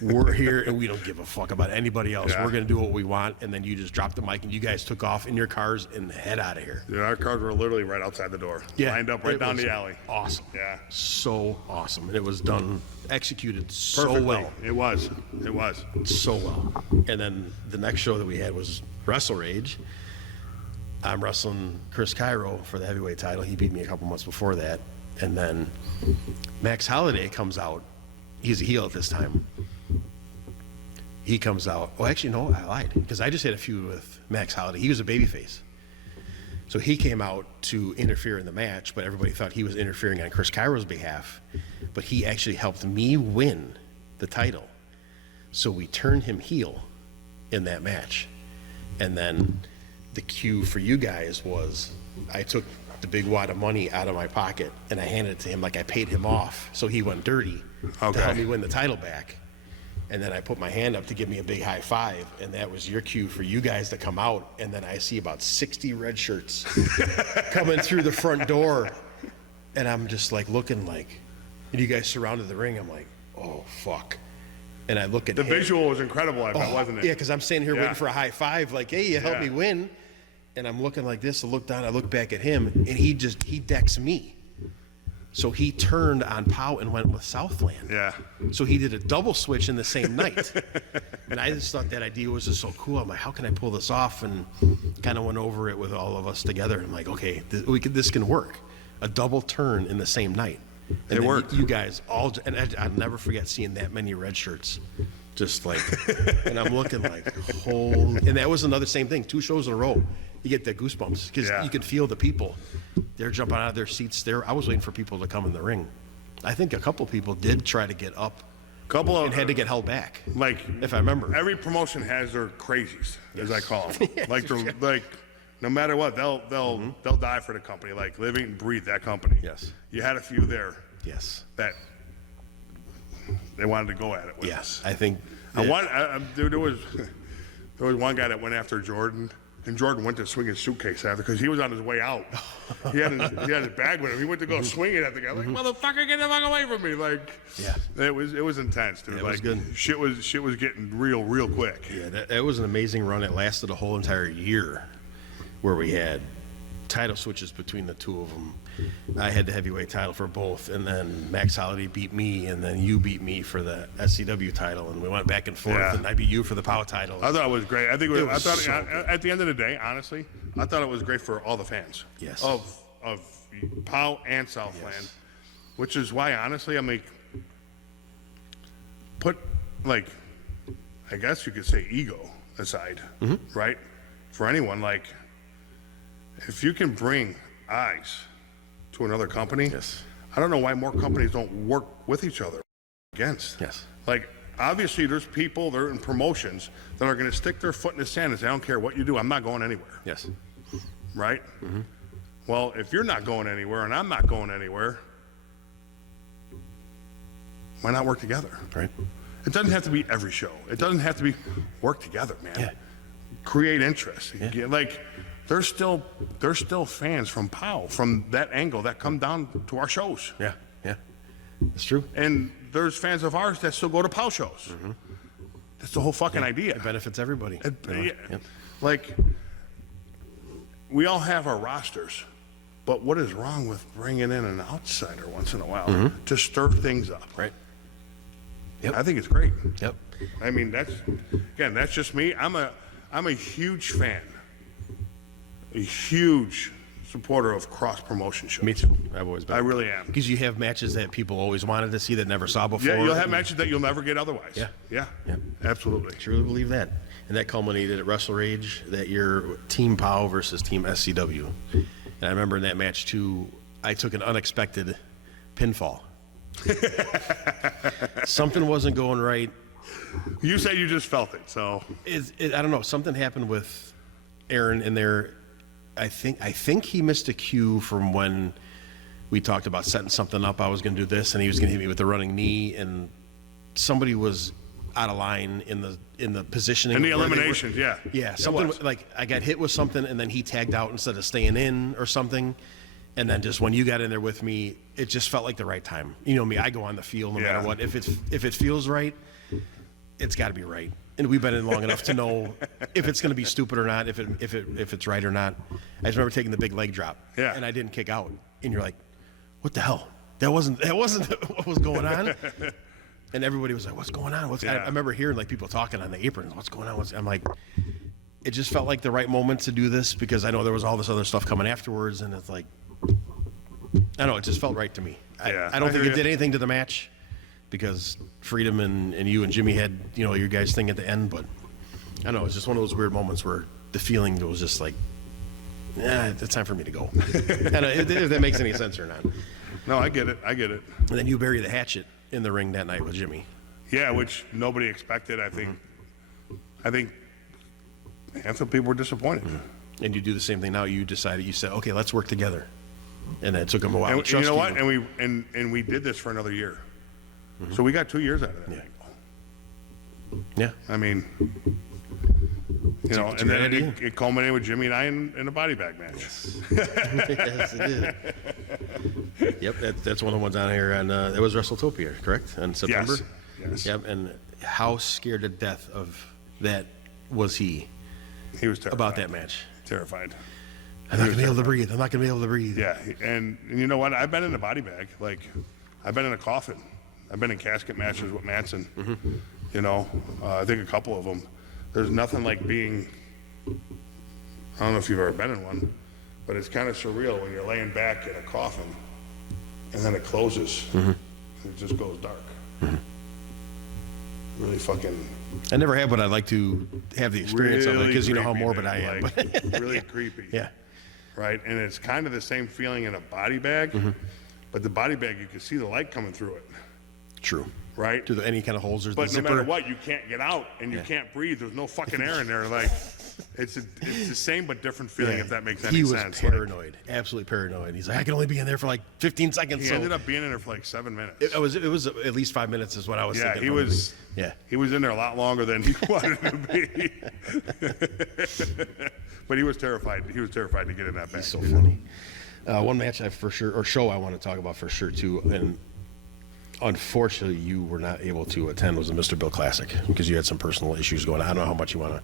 we're here and we don't give a fuck about anybody else. Yeah. We're going to do what we want. And then you just dropped the mic and you guys took off in your cars and head out of here. Dude, our cars were literally right outside the door. Lined up right it down was the alley. Awesome. Yeah. So awesome. And it was done, executed so Perfectly. well. It was. It was. So well. And then the next show that we had was Wrestle Rage. I'm wrestling Chris Cairo for the heavyweight title. He beat me a couple months before that. And then Max Holiday comes out. He's a heel at this time. He comes out. Oh, actually, no, I lied. Because I just had a feud with Max Holiday. He was a babyface. So he came out to interfere in the match, but everybody thought he was interfering on Chris Cairo's behalf. But he actually helped me win the title. So we turned him heel in that match. And then the cue for you guys was I took the big wad of money out of my pocket and I handed it to him like I paid him off. So he went dirty to help me win the title back. And then I put my hand up to give me a big high five, and that was your cue for you guys to come out. And then I see about 60 red shirts coming through the front door. And I'm just like looking like, and you guys surrounded the ring. I'm like, oh, fuck. And I look at The him. visual was incredible, I bet, wasn't it? Yeah, because I'm standing here Yeah. waiting for a high five, like, hey, you helped me win. And I'm looking like this. I look down, I look back at him, and he decks me. So he turned on Pow and went with Southland. Yeah. So he did a double switch in the same night. And I just thought that idea was just so cool. I'm like, how can I pull this off? And kind of went over it with all of us together. I'm like, okay, this can work. A double turn in the same night. And It then worked. You guys all, and I'll never forget seeing that many red shirts. Just like, and I'm looking like, holy, and that was another same thing. 2 shows in a row. You get the goosebumps because Yeah. you could feel the people. They're jumping out of their seats. I was waiting for people to come in the ring. I think a couple people did try to get up and had to get held back. Like, if I remember. every promotion has their crazies, as I call them. Like no matter what, they'll die for the company. Like, live, eat, and breathe that company. Yes. You had a few there Yes. that they wanted to go at it with. Yes. I think. There was one guy that went after Jordan, and Jordan went to swing his suitcase after because he was on his way out. He had his bag with him. He went to go swing it at the guy. Like, motherfucker, get the fuck away from me! Like, Yeah. it was intense, dude. It Like, was good. Shit was getting real quick. Yeah, that was an amazing run. It lasted a whole entire year where we had title switches between the two of them. I had the heavyweight title for both, and then Max Holiday beat me, and then you beat me for the SCW title, and we went back and forth, Yeah. and I beat you for the POW title. I thought it was great. I think It was so at the end of the day, honestly, I thought it was great for all the fans. Yes. Of POW and Southland, Yes. which is why, honestly, I'm like, put, like, I guess you could say ego aside, right? For anyone, like, if you can bring eyes to another company, Yes. I don't know why more companies don't work with each other against. Yes. Like, obviously, there's people, they're in promotions that are going to stick their foot in the sand and say, I don't care what you do, I'm not going anywhere, Yes. right? Well, if you're not going anywhere and I'm not going anywhere, why not work together? Right. It doesn't have to be every show. It doesn't have to be work together, man. Yeah. Create interest. Like, there's still fans from POW, from that angle, that come down to our shows. Yeah. Yeah. It's true. And there's fans of ours that still go to POW shows. That's the whole fucking idea. It benefits everybody. Yeah. Yep. Like, we all have our rosters, but what is wrong with bringing in an outsider once in a while to stir things up? Right. I think it's great. Yep. I mean, that's just me. I'm a huge fan, a huge supporter of cross promotion shows. Me too. I've always been. I really am. Because you have matches that people always wanted to see that never saw before. Yeah, you'll have matches that you'll never get otherwise. Yeah. Yeah. Yeah. Absolutely. Truly believe that. And that culminated at Wrestle Rage that year, Team POW versus Team SCW. And I remember in that match too, I took an unexpected pinfall. Something wasn't going right. You said you just felt it, so I don't know. Something happened with Aaron in there. I think he missed a cue from when we talked about setting something up. I was going to do this, and he was going to hit me with the running knee, and somebody was out of line in the positioning. in the where they were. eliminations, yeah. Yeah, It something was. like I got hit with something, and then he tagged out instead of staying in or something. And then just when you got in there with me, it just felt like the right time. You know me, I go on the field no Yeah. matter what. If it feels right, it's got to be right. And we've been in long enough to know if it's going to be stupid or not, if it's right or not. I just remember taking the big leg drop, Yeah. and I didn't kick out. And you're like, "What the hell? That wasn't what was going on." And everybody was like, "What's going on?" Yeah. I remember hearing like people talking on the apron. What's going on? I'm like, it just felt like the right moment to do this because I know there was all this other stuff coming afterwards, and it's like, I don't know, it just felt right to me. Yeah, I don't I think hear it ya. did anything to the match because Freedom and you and Jimmy had, you know, your guys' thing at the end, but I don't know, it's just one of those weird moments where the feeling was just like, it's time for me to go. I don't know if that makes any sense or not. No, I get it. I get it. And then you bury the hatchet in the ring that night with Jimmy. Yeah, which nobody expected. I think half the people were disappointed. And you do the same thing now. You decided, you said, okay, let's work together. And it took them a while And to you trust know what? you. And we did this for another year. So we got 2 years out of that. Yeah. I mean, you know, it's a and great then idea. it culminated with Jimmy and I in a body bag match. Yes, it did. Yep, that's one of the ones on here. And it was WrestleTopia, correct? In September? Yes. Yep, and how scared to death of that was he He was terrified. about that match? Terrified. I'm not going to be able to breathe. I'm not going to be able to breathe. Yeah, and you know what? I've been in a body bag. Like, I've been in a coffin. I've been in casket matches with Manson. You know, I think a couple of them. There's nothing like being, I don't know if you've ever been in one, but it's kind of surreal when you're laying back in a coffin and then it closes and it just goes dark. Really fucking. I never had, but I'd like to have the experience of it really because you know how creepy, morbid man, I am. like, really creepy. Yeah. Right? And it's kind of the same feeling in a body bag, but the body bag, you can see the light coming through it. True. Right? Do any kind of holes or the But no zipper? matter what, you can't get out and you can't breathe. There's no fucking air in there. Like, it's the same but different feeling, if that makes any he was sense. Like, paranoid, absolutely paranoid. He's like, I can only be in there for like 15 seconds. he so ended up being in there for like 7 minutes. it was at least 5 minutes is what I was Yeah, thinking. he from the was. beginning. Yeah. He was in there a lot longer than he wanted to be. But he was terrified. He was terrified to get in that match. So funny. One match show I want to talk about for sure too, and unfortunately you were not able to attend, was the Mr. Bill Classic because you had some personal issues going on. I don't know how much you want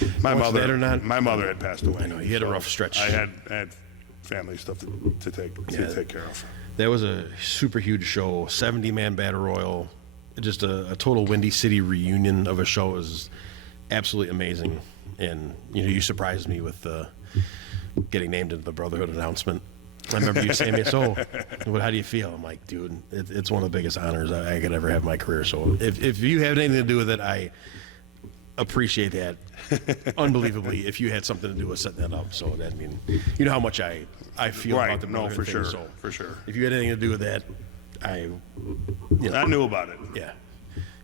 to. My watch mother, that or not? my mother had passed away. I know, you had a rough stretch. I had family stuff to take care of. That was a super huge show, 70-man battle royal, just a total Windy City reunion of a show. It was absolutely amazing, and you know you surprised me with getting named into the Brotherhood announcement. I remember you saying to me, so how do you feel? I'm like, dude, it's one of the biggest honors I could ever have in my career. So if you have anything to do with it, I appreciate that unbelievably. If you had something to do with setting that up, so that, I mean, you know how much I feel Right. about the No, Brotherhood for thing, sure. so For sure. if you had anything to do with that, I knew about it. yeah,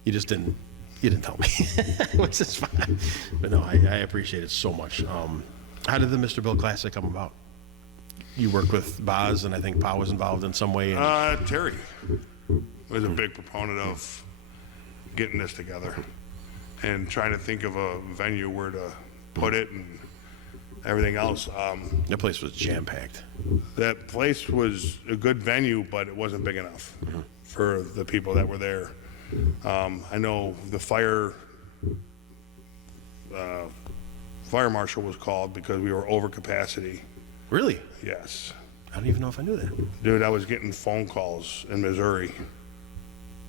you didn't tell me, which is fine. But no, I appreciate it so much. How did the Mr. Bill Classic come about? You worked with Boz, and I think Pa was involved in some way. And Terry was a big proponent of getting this together and trying to think of a venue where to put it and everything else. that place was jam-packed. That place was a good venue, but it wasn't big enough for the people that were there. I know the fire marshal was called because we were over capacity. Really? Yes. I don't even know if I knew that. Dude, I was getting phone calls in Missouri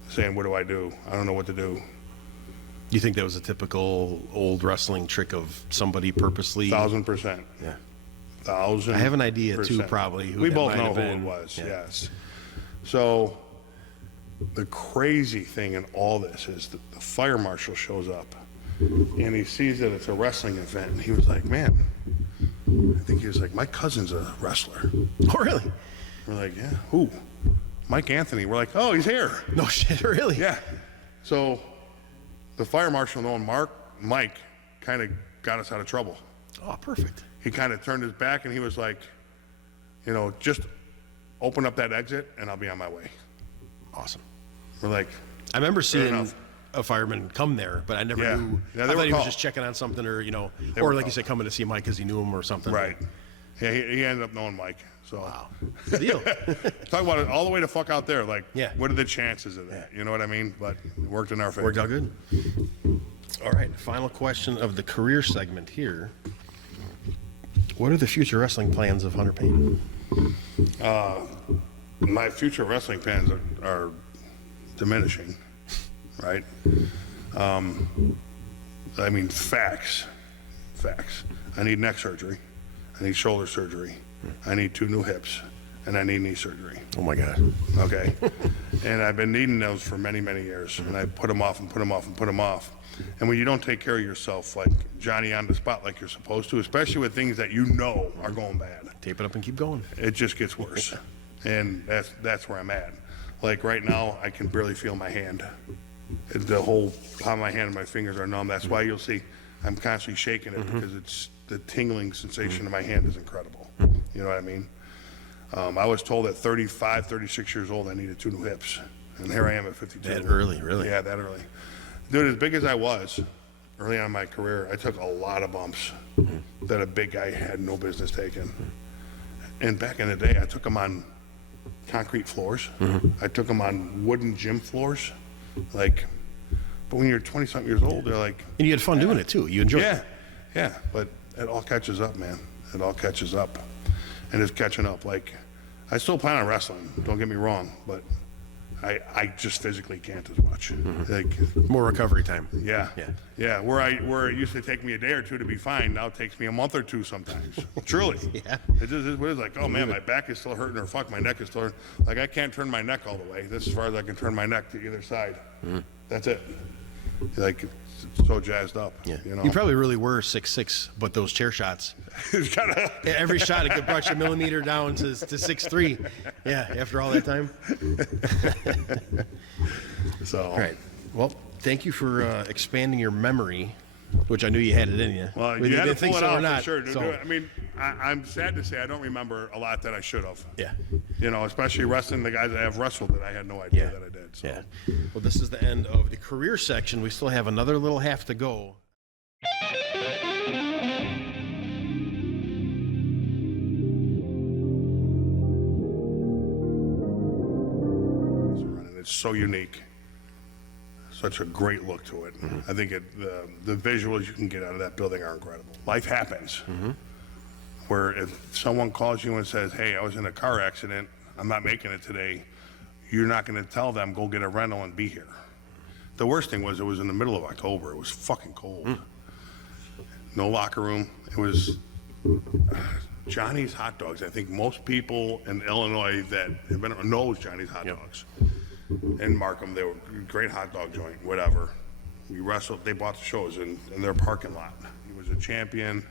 saying, what do I do? I don't know what to do. You think that was a typical old wrestling trick of somebody purposely? 1,000%. Yeah. 1,000%. I have an idea too, probably. Who We that both might know have who been. it was, Yeah. yes. So the crazy thing in all this is that the fire marshal shows up and he sees that it's a wrestling event and he was like, man, I think he was like, my cousin's a wrestler. Oh, really? We're like, yeah, who? Mike Anthony. We're like, oh, he's here. No shit, really? Yeah. So the fire marshal, knowing Mike, kind of got us out of trouble. Oh, perfect. He kind of turned his back and he was like, you know, just open up that exit and I'll be on my way. Awesome. We're like, I remember seeing enough. a fireman come there, but I never Yeah. knew. Yeah, I they thought were he was called. just checking on something, or They or were like you called. said, coming to see Mike because he knew him or something. right. Yeah, he ended up knowing Mike. So Wow. Good deal. talk about it all the way to fuck out there. Like, Yeah. what are the chances of that? You know what I mean? But it worked in our favor. Worked out good. All right. Final question of the career segment here. What are the future wrestling plans of Hunter Paine? My future wrestling plans are diminishing, right? I mean, facts Facts. I need neck surgery. I need shoulder surgery. I need 2 new hips. And I need knee surgery. Oh my God. Okay? And I've been needing those for many, many years. And I put them off and put them off and put them off. And when you don't take care of yourself like Johnny on the spot like you're supposed to, especially with things that you know are going bad, Tape it up and keep going. it just gets worse. And that's where I'm at. Like right now, I can barely feel my hand. The whole palm of my hand and my fingers are numb. That's why you'll see I'm constantly shaking it because it's the tingling sensation in my hand is incredible. You know what I mean? I was told at 35, 36 years old I needed 2 new hips. And here I am at 52. That early, really? Yeah, that early. Dude, as big as I was early on in my career, I took a lot of bumps that a big guy had no business taking. And back in the day, I took them on concrete floors. I took them on wooden gym floors. Like, but when you're 20-something years old, they're like... And you had fun doing it too. You enjoyed it. Yeah, but it all catches up, man. It all catches up. And it's catching up. Like, I still plan on wrestling, don't get me wrong, but I just physically can't as much. Like, More recovery time. yeah. Where it used to take me a day or 2 to be fine, now it takes me a month or 2 sometimes. Truly. Yeah. It just is what it is. Like, oh man, my back is still hurting, or fuck, my neck is still hurting. Like, I can't turn my neck all the way. This is as far as I can turn my neck to either side. That's it. Like, it's so jazzed up. Yeah. You know. You probably really were 6'6", but those chair shots, It's kinda, every shot it brought you a millimeter down to 6'3". Yeah, after all that time. so. All right. Well, thank you for expanding your memory, which I knew you had it in you. Well, Whether you had to didn't think pull it so or out not, for sure, dude. so- I mean, I'm sad to say I don't remember a lot that I should have. Yeah. You know, especially wrestling the guys that have wrestled that I had no idea Yeah. that I did. So. Yeah. Well, this is the end of the career section. We still have another little half to go. And it's so unique. Such a great look to it. I think the visuals you can get out of that building are incredible. Life happens. Where if someone calls you and says, hey, I was in a car accident, I'm not making it today, you're not going to tell them, go get a rental and be here. The worst thing was it was in the middle of October. It was fucking cold. No locker room. It was Johnny's Hot Dogs. I think most people in Illinois that have been knows Johnny's Hot Dogs. In Markham, they were a great hot dog joint, whatever. We wrestled, they bought the shows in their parking lot. He was a champion.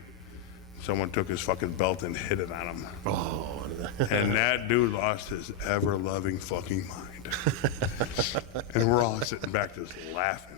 Someone took his fucking belt and hit it on him. Oh. And that dude lost his ever-loving fucking mind. And we're all sitting back just laughing.